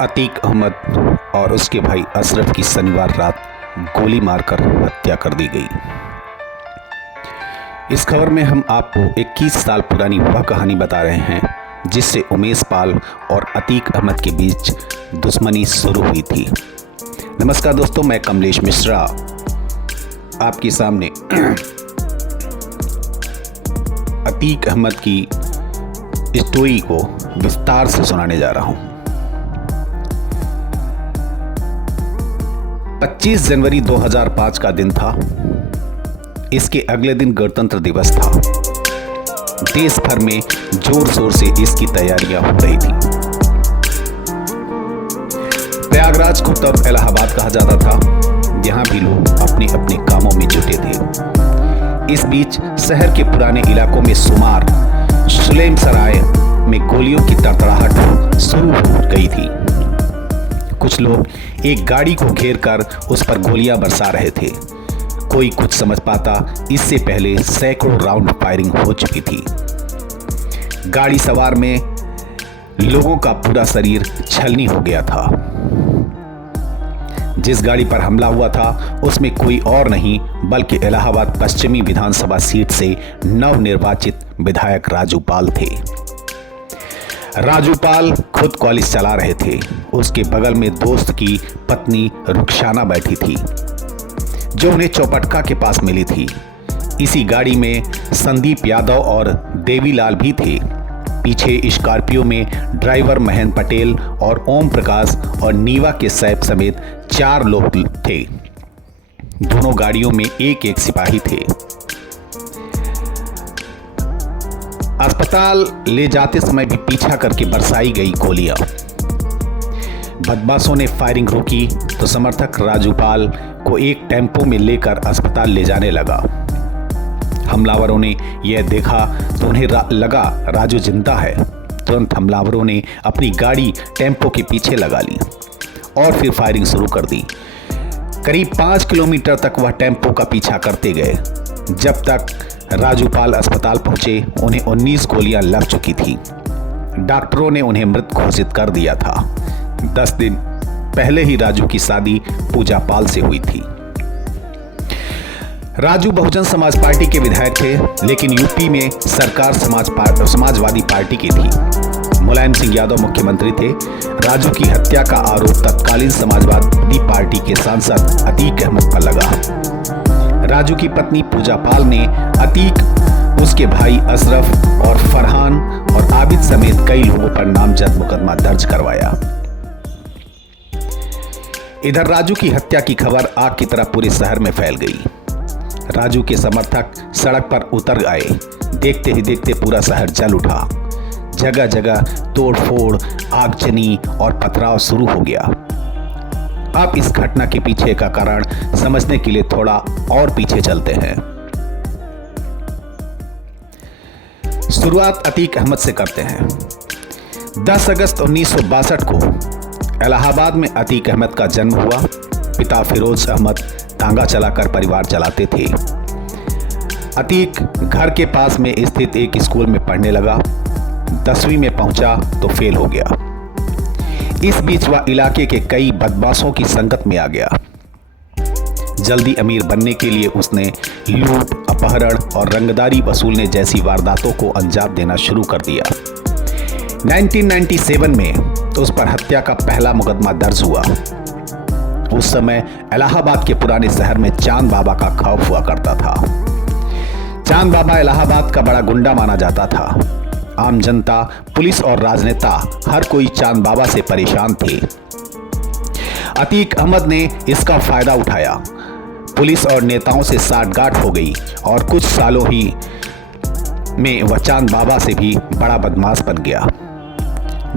अतीक अहमद और उसके भाई अशरफ की शनिवार रात गोली मारकर हत्या कर दी गई। इस खबर में हम आपको 21 साल पुरानी वह कहानी बता रहे हैं जिससे उमेश पाल और अतीक अहमद के बीच दुश्मनी शुरू हुई थी। नमस्कार दोस्तों, मैं कमलेश मिश्रा आपके सामने अतीक अहमद की स्टोरी को विस्तार से सुनाने जा रहा हूं। 25 जनवरी 2005 का दिन था। इसके अगले दिन गणतंत्र दिवस था। देश भर में जोर शोर से इसकी तैयारियां हो रही थी। प्रयागराज को तब इलाहाबाद कहा जाता था। यहां भी लोग अपने अपने कामों में जुटे थे। इस बीच शहर के पुराने इलाकों में शुमार सुलेम सराय में गोलियों की तड़तड़ाहट शुरू हो गई थी। कुछ लोग एक गाड़ी को घेर कर उस पर गोलियां बरसा रहे थे। कोई कुछ समझ पाता इससे पहले सैकड़ों राउंड फायरिंग हो चुकी थी। गाड़ी सवार में लोगों का पूरा शरीर छलनी हो गया था। जिस गाड़ी पर हमला हुआ था उसमें कोई और नहीं बल्कि इलाहाबाद पश्चिमी विधानसभा सीट से नवनिर्वाचित विधायक राजू पाल थे। राजू पाल खुद कॉलेज चला रहे थे। उसके बगल में दोस्त की पत्नी रुखसाना बैठी थी जो उन्हें चौपटका के पास मिली थी। इसी गाड़ी में संदीप यादव और देवीलाल भी थे। पीछे स्कॉर्पियो में ड्राइवर महेंद्र पटेल और ओम प्रकाश और नीवा के सैफ समेत 4 लोग थे। दोनों गाड़ियों में एक एक सिपाही थे। अस्पताल ले जाते समय भी पीछा करके बरसाई गई गोलियां। बदमाशों ने फायरिंग रोकी तो समर्थक राजू पाल को एक टेम्पो में लेकर अस्पताल ले जाने लगा। हमलावरों ने यह देखा तो उन्हें लगा राजू जिंदा है। तुरंत हमलावरों ने अपनी गाड़ी टेम्पो के पीछे लगा ली और फिर फायरिंग शुरू कर दी। करीब 5 किलोमीटर तक वह टेम्पो का पीछा करते गए। जब तक राजू पाल अस्पताल पहुंचे उन्हें 19 गोलियां लग चुकी थी। डॉक्टरों ने उन्हें मृत घोषित कर दिया था। 10 दिन पहले ही राजू की शादी पूजा पाल से हुई थी। राजू बहुजन समाज पार्टी के विधायक थे, लेकिन यूपी में सरकार समाजवादी पार्टी की थी। मुलायम सिंह यादव मुख्यमंत्री थे। राजू की हत्या का आरोप तत्कालीन समाजवादी पार्टी के सांसद अतीक अहमद पर लगा। राजू की पत्नी पूजा पाल ने अतीक, उसके भाई अशरफ और फरहान और आबिद समेत कई लोगों पर नामजद मुकदमा दर्ज करवाया। इधर राजू की हत्या की खबर आग की तरह पूरे शहर में फैल गई। राजू के समर्थक सड़क पर उतर आए। देखते ही देखते पूरा शहर जल उठा। जगह जगह तोड़फोड़, आगजनी और पथराव शुरू हो गया। अब इस घटना के पीछे का कारण समझने के लिए थोड़ा और पीछे चलते हैं। शुरुआत अतीक अहमद से करते हैं। 10 अगस्त 1962 को इलाहाबाद में अतीक अहमद का जन्म हुआ। पिता फिरोज अहमद तांगा चलाकर परिवार चलाते थे। अतीक घर के पास में स्थित एक स्कूल में पढ़ने लगा। 10वीं में पहुंचा तो फेल हो गया। इस बीच वह इलाके के कई बदमाशों की संगत में आ गया। जल्दी अमीर बनने के लिए उसने लूट, अपहरण और रंगदारी वसूलने जैसी वारदातों को अंजाम देना शुरू कर दिया। 1997 में उस पर हत्या का पहला मुकदमा दर्ज हुआ। उस समय इलाहाबाद के पुराने शहर में चांद बाबा का खौफ हुआ करता था। चांद बाबा इलाहाबाद का बड़ा गुंडा माना जाता था। आम जनता, पुलिस और राजनेता हर कोई चांद बाबा से परेशान थे। अतीक अहमद ने इसका फायदा उठाया। पुलिस और नेताओं से साठगांठ हो गई और कुछ सालों ही में वह चांद बाबा से भी बड़ा बदमाश बन गया।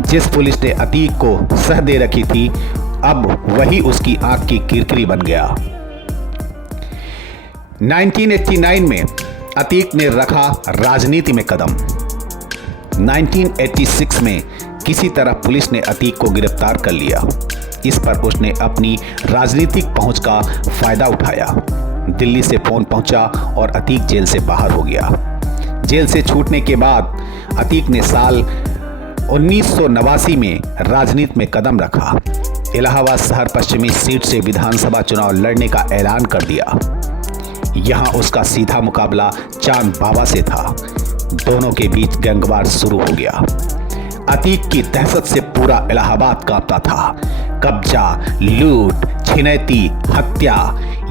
जिस पुलिस ने अतीक को सह दे रखी थी अब वही उसकी आंख की किरकिरी बन गया। 1989 में अतीक ने रखा राजनीति में कदम। 1986 में किसी तरह पुलिस ने अतीक को गिरफ्तार कर लिया। इस पर उसने अपनी राजनीतिक पहुंच का फायदा उठाया। दिल्ली से फोन पहुंचा और अतीक जेल से बाहर हो गया। जेल से छूटने के बाद अतीक ने साल 1989 में राजनीति में कदम रखा। इलाहाबाद शहर पश्चिमी सीट से विधानसभा चुनाव लड़ने का ऐलान कर दिया। यहां उसका सीधा मुकाबला चांद बाबा से था। दोनों के बीच गैंगवार शुरू हो गया। अतीक की दहशत से पूरा इलाहाबाद कांपता था। कब्जा, लूट, छिनैती, हत्या,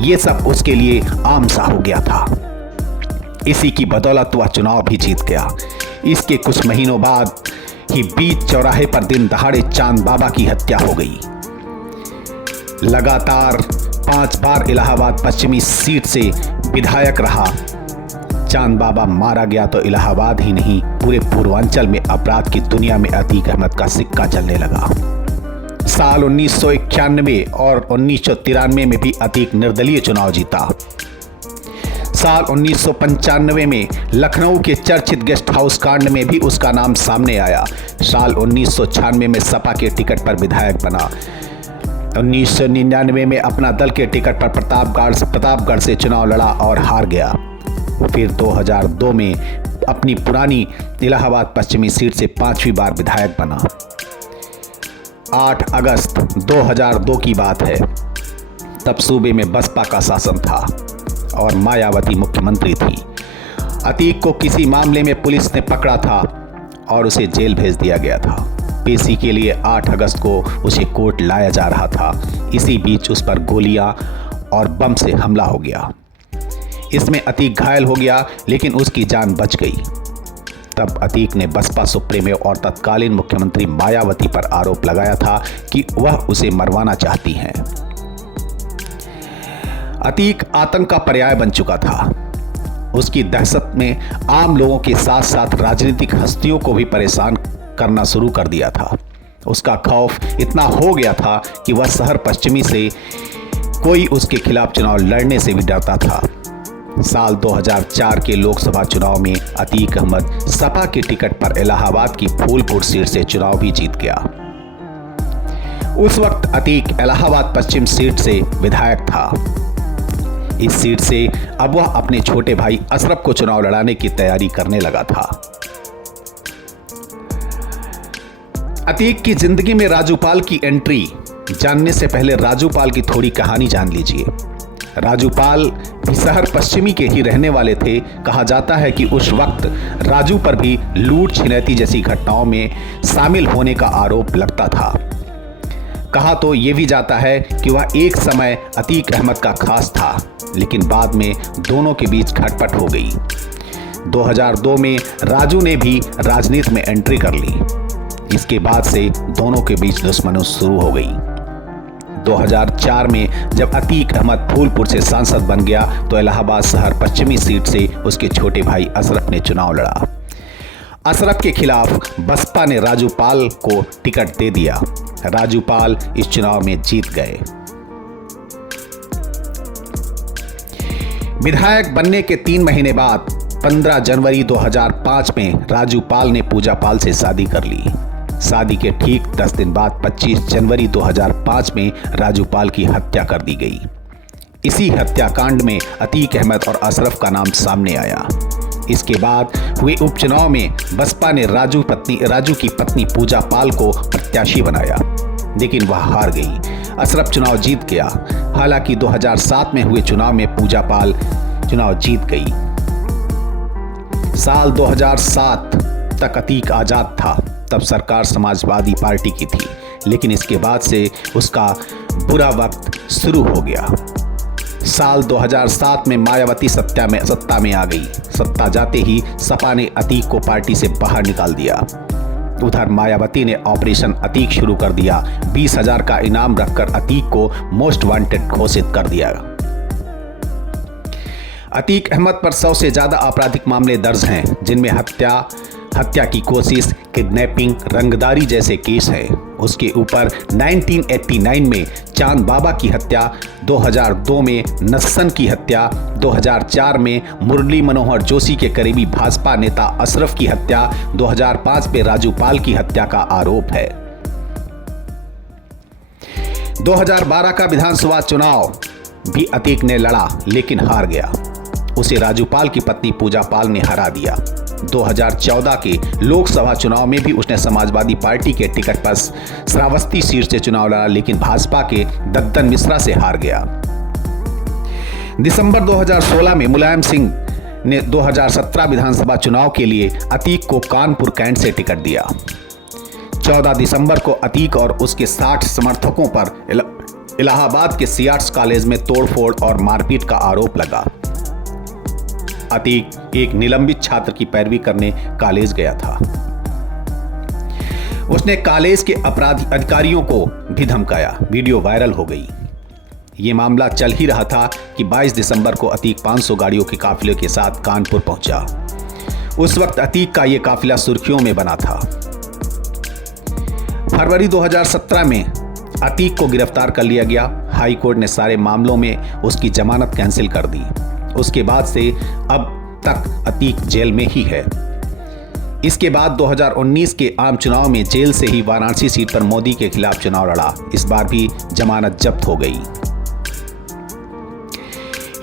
ये सब उसके लिए आम सा हो गया था। इसी की बदौलत वह चुनाव भी जीत गया। इसके कुछ महीनों बाद ही बीच चौराहे पर दिन दहाड़े चांद बाबा की हत्या हो गई। लगातार 5 बार इलाहाबाद पश्चिमी सीट से विधायक रहा। चांद बाबा मारा गया तो इलाहाबाद ही नहीं, पूरे पूर्वांचल में अपराध की दुनिया में अतीक अहमद का सिक्का चलने लगा। साल 1991 और 1993 में भी अतीक निर्दलीय चुनाव जीता। साल 1995 में लखनऊ के चर्चित गेस्ट हाउस कांड में भी उसका नाम सामने आया। साल 1996 में सपा के टिकट पर विधायक बना। 1999 में अपना दल के टिकट पर प्रतापगढ़ से चुनाव लड़ा और हार गया। फिर 2002 में अपनी पुरानी इलाहाबाद पश्चिमी सीट से 5वीं बार विधायक बना। 8 अगस्त 2002 की बात है। तब सूबे में बसपा का शासन था और मायावती मुख्यमंत्री थी। अतीक को किसी मामले में पुलिस ने पकड़ा था और उसे जेल भेज दिया गया था। पेशी के लिए 8 अगस्त को उसे कोर्ट लाया जा रहा था। इसी बीच उस पर गोलियां और बम से हमला हो गया। इसमें अतीक घायल हो गया, लेकिन उसकी जान बच गई। तब अतीक ने बसपा सुप्रीमो और तत्कालीन मुख्यमंत्री मायावती पर आरोप लगाया था कि वह उसे मरवाना चाहती हैं। अतीक आतंक का पर्याय बन चुका था। उसकी दहशत में आम लोगों के साथ साथ राजनीतिक हस्तियों को भी परेशान करना शुरू कर दिया था। उसका खौफ इतना हो गया था कि वह शहर पश्चिमी से कोई उसके खिलाफ चुनाव लड़ने से भी डरता था। साल 2004 के लोकसभा चुनाव में अतीक अहमद सपा के टिकट पर इलाहाबाद की फूलपुर सीट से चुनाव भी जीत गया। उस वक्त अतीक इलाहाबाद पश्चिम सीट से विधायक था। इस सीट से अब वह अपने छोटे भाई अशरफ को चुनाव लड़ाने की तैयारी करने लगा था। अतीक की जिंदगी में राजूपाल की एंट्री जानने से पहले राजूपाल की थोड़ी कहानी जान लीजिए। राजूपाल भी शहर पश्चिमी के ही रहने वाले थे। कहा जाता है कि उस वक्त राजू पर भी लूट छिनैती जैसी घटनाओं में शामिल होने का आरोप लगता था। कहा तो ये भी जाता है कि वह एक समय अतीक अहमद का खास था, लेकिन बाद में दोनों के बीच खटपट हो गई। 2002 में राजू ने भी राजनीति में एंट्री कर ली। इसके बाद से दोनों के बीच दुश्मनी शुरू हो गई। 2004 में जब अतीक अहमद फूलपुर से सांसद बन गया तो इलाहाबाद शहर पश्चिमी सीट से उसके छोटे भाई अशरफ ने चुनाव लड़ा। अशरफ के खिलाफ बसपा ने राजूपाल को टिकट दे दिया। राजूपाल इस चुनाव में जीत गए। विधायक बनने के 3 महीने बाद 15 जनवरी 2005 में राजूपाल ने पूजा पाल से शादी कर ली। शादी के ठीक 10 दिन बाद 25 जनवरी 2005 में राजूपाल की हत्या कर दी गई। इसी हत्याकांड में अतीक अहमद और अशरफ का नाम सामने आया। इसके बाद हुए उपचुनाव में बसपा ने राजू की पत्नी पूजा पाल को प्रत्याशी बनाया, लेकिन वह हार गई। अशरफ चुनाव जीत गया। हालांकि 2007 में हुए चुनाव में पूजा पाल चुनाव जीत गई। साल 2007 तक अतीक आजाद था। तब सरकार समाजवादी पार्टी की थी, लेकिन इसके बाद से उसका बुरा वक्त शुरू हो गया। साल 2007 में मायावती सत्ता में आ गई। सत्ता जाते ही सपा ने अतीक को पार्टी से बाहर निकाल दिया। उधर मायावती ने ऑपरेशन अतीक शुरू कर दिया। 20,000 का इनाम रखकर अतीक को मोस्ट वांटेड घोषित कर दिया। अतीक अहमद पर 100 से ज्यादा आपराधिक मामले दर्ज हैं, जिनमें हत्या की कोशिश, किडनैपिंग, रंगदारी जैसे केस हैं। उसके ऊपर 1989 में चांद बाबा की हत्या, 2002 में नस्सन की हत्या, 2004 में मुरली मनोहर जोशी के करीबी भाजपा नेता अशरफ की हत्या, 2005 में राजूपाल की हत्या का आरोप है। 2012 का विधानसभा चुनाव भी अतीक ने लड़ा, लेकिन हार गया। उसे राजूपाल की पत्नी पूजा पाल ने हरा दिया। 2014 के लोकसभा चुनाव में भी उसने समाजवादी पार्टी के टिकट पर श्रावस्ती सीट से चुनाव लड़ा, लेकिन भाजपा के दद्दन मिश्रा से हार गया। दिसंबर 2016 में मुलायम सिंह ने 2017 विधानसभा चुनाव के लिए अतीक को कानपुर कैंट से टिकट दिया। 14 दिसंबर को अतीक और उसके 60 समर्थकों पर इलाहाबाद के सीआर्ट्स कॉलेज में तोड़फोड़ और मारपीट का आरोप लगा। अतीक एक निलंबित छात्र की पैरवी करने कॉलेज गया था। उसने कॉलेज के अपराधी अधिकारियों को भी धमकाया। वीडियो वायरल हो गई। यह मामला चल ही रहा था कि 22 दिसंबर को अतीक 500 गाड़ियों के काफिले के साथ कानपुर पहुंचा। उस वक्त अतीक का यह काफिला सुर्खियों में बना था। फरवरी 2017 में अतीक को गिरफ्तार कर लिया गया। हाई कोर्ट ने सारे मामलों में उसकी जमानत कैंसिल कर दी। उसके बाद से अब तक अतीक जेल में ही है। इसके बाद 2019 के आम चुनाव में जेल से ही वाराणसी सीट पर मोदी के खिलाफ चुनाव लड़ा। इस बार भी जमानत जब्त हो गई।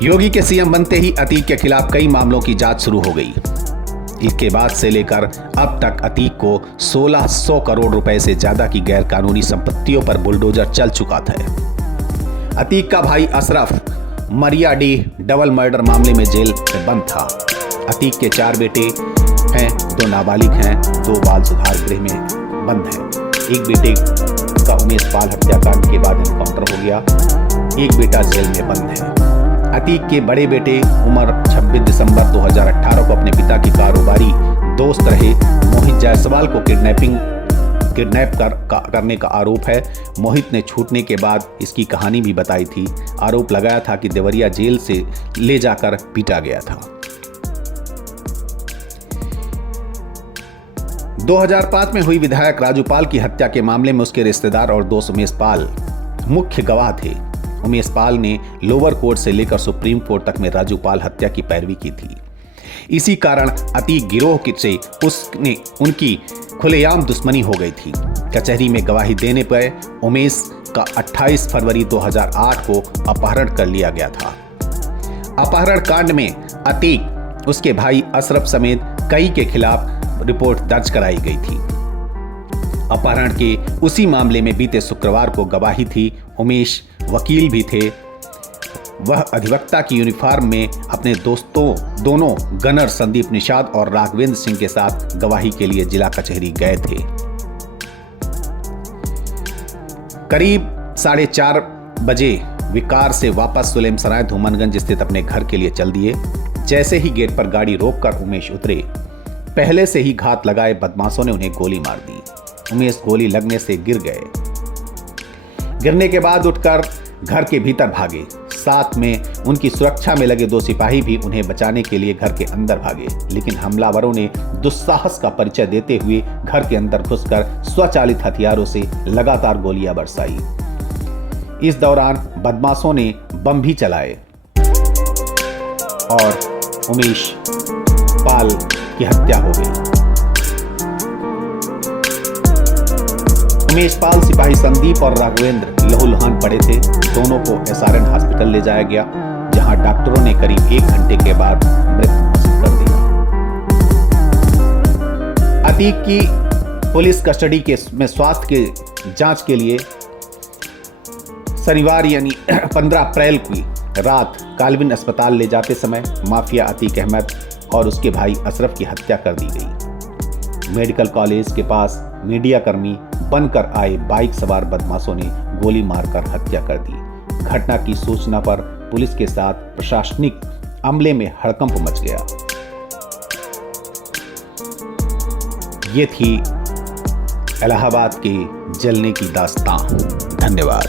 योगी के सीएम बनते ही अतीक के खिलाफ कई मामलों की जांच शुरू हो गई। इसके बाद से लेकर अब तक अतीक को 1600 करोड़ रुपए से ज्यादा की गैर कानूनी संपत्तियों पर बुलडोजर चल चुका था। अतीक का भाई अशरफ मरियाडी डबल मर्डर मामले में जेल में बंद था। अतीक के 4 बेटे हैं, 2 नाबालिग हैं, 2 बाल सुधार गृह में बंद हैं। एक बेटे का उमेश पाल हत्याकांड के बाद एनकाउंटर हो गया। एक बेटा जेल में बंद है। अतीक के बड़े बेटे उमर 26 दिसंबर 2018 को अपने पिता की कारोबारी दोस्त रहे मोहित जायसवाल को किडनैप करने का आरोप है। मोहित ने छूटने के बाद इसकी कहानी भी बताई थी। आरोप लगाया था कि देवरिया जेल से ले जाकर पीटा गया था। 2005 में हुई विधायक राजू पाल की हत्या के मामले में उसके रिश्तेदार और दोस्त उमेश पाल मुख्य गवाह थे। उमेश पाल ने लोअर कोर्ट से लेकर सुप्रीम कोर्ट तक में राजू पाल हत्या की पैरवी की थी। इसी कारण अतीक गिरोह से उनकी खुलेआम दुश्मनी हो गई थी। कचहरी में गवाही देने पर उमेश का 28 फरवरी 2008 को अपहरण कर लिया गया था। अपहरण कांड में अतीक, उसके भाई अशरफ समेत कई के खिलाफ रिपोर्ट दर्ज कराई गई थी। अपहरण के उसी मामले में बीते शुक्रवार को गवाही थी। उमेश वकील भी थे। वह अधिवक्ता की यूनिफॉर्म में अपने दोनों गनर संदीप निषाद और राघवेंद्र सिंह के साथ गवाही के लिए जिला कचहरी गए थे। करीब 4:30 बजे विकार से वापस सुलेमसराय धूमनगंज स्थित अपने घर के लिए चल दिए। जैसे ही गेट पर गाड़ी रोककर उमेश उतरे, पहले से ही घात लगाए बदमाशों ने उन्हें गोली मार दी। उमेश गोली लगने से गिर गए। गिरने के बाद उठकर घर के भीतर भागे। साथ में उनकी सुरक्षा में लगे 2 सिपाही भी उन्हें बचाने के लिए घर के अंदर भागे, लेकिन हमलावरों ने दुस्साहस का परिचय देते हुए घर के अंदर घुसकर स्वचालित हथियारों से लगातार गोलियां बरसाई। इस दौरान बदमाशों ने बम भी चलाए और उमेश पाल की हत्या हो गई। उमेश पाल, सिपाही संदीप और राघवेंद्र लहूलुहान पड़े थे। दोनों को एसआरएन हॉस्पिटल ले जाया गया, जहां डॉक्टरों ने करीब 1 घंटे के बाद मृत घोषित कर दिया। अतीक की पुलिस कस्टडी में स्वास्थ्य के जांच के लिए शनिवार यानी 15 अप्रैल की रात कालविन अस्पताल ले जाते समय माफिया अतीक अहमद और उसके भाई अशरफ की हत्या कर दी गई। मेडिकल कॉलेज के पास मीडियाकर्मी बनकर आए बाइक सवार बदमाशों ने गोली मारकर हत्या कर दी। घटना की सूचना पर पुलिस के साथ प्रशासनिक अमले में हड़कंप मच गया। ये थी इलाहाबाद के जलने की दास्तां। धन्यवाद।